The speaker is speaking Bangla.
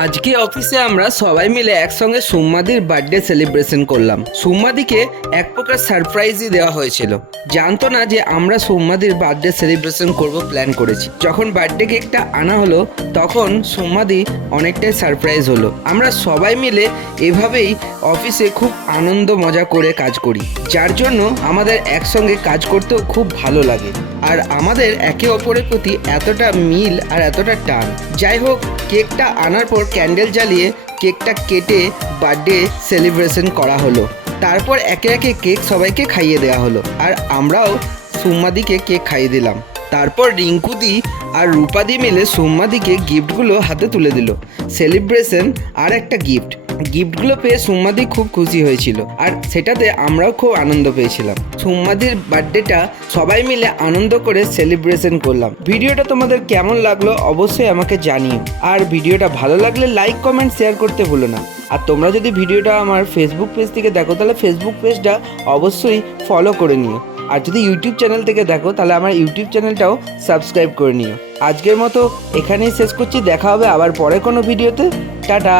আজকে অফিসে আমরা সবাই মিলে একসঙ্গে সোম্মাদির বার্থডে সেলিব্রেশন করলাম। সোম্মাদিকে এক প্রকার সারপ্রাইজই দেওয়া হয়েছিল। জানতো না যে আমরা সোম্মাদির বার্থডে সেলিব্রেশন করব প্ল্যান করেছি। যখন বার্থডে কেকটা আনা হলো তখন সোম্মাদি অনেকটাই সারপ্রাইজ হলো। আমরা সবাই মিলে এভাবেই অফিসে খুব আনন্দ মজা করে কাজ করি, যার জন্য আমাদের একসঙ্গে কাজ করতেও খুব ভালো লাগে। আর আমাদের একে অপরের প্রতি এতটা মিল আর এতটা টান। যাই হোক, কেকটা আনার পর ক্যান্ডেল জ্বালিয়ে কেকটা কেটে বার্থডে সেলিব্রেশন করা হলো। তারপর একে একে কেক সবাইকে খাইয়ে দেওয়া হলো, আর আমরাও সোম্মাদিকে কেক খাইয়ে দিলাম। তারপর রিঙ্কুদি আর রূপাদি মিলে সোম্মাদিকে গিফটগুলো হাতে তুলে দিল। সেলিব্রেশন আর একটা গিফটগুলো পেয়ে সোম্মাদি খুব খুশি হয়েছিল, আর সেটাতে আমরাও খুব আনন্দ পেয়েছিলাম। সোম্মাদির বার্থডেটা সবাই মিলে আনন্দ করে সেলিব্রেশন করলাম। ভিডিওটা তোমাদের কেমন লাগলো অবশ্যই আমাকে জানিও, আর ভিডিওটা ভালো লাগলে লাইক কমেন্ট শেয়ার করতে ভুলো না। আর তোমরা যদি ভিডিওটা আমার ফেসবুক পেজ থেকে দেখো তাহলে ফেসবুক পেজটা অবশ্যই ফলো করে নিও, আর যদি ইউটিউব চ্যানেল থেকে দেখো তাহলে আমার ইউটিউব চ্যানেলটাও সাবস্ক্রাইব করে নিও। আজকের মতো এখানেই শেষ করছি, দেখা হবে আবার পরে কোনো ভিডিওতে। টাটা।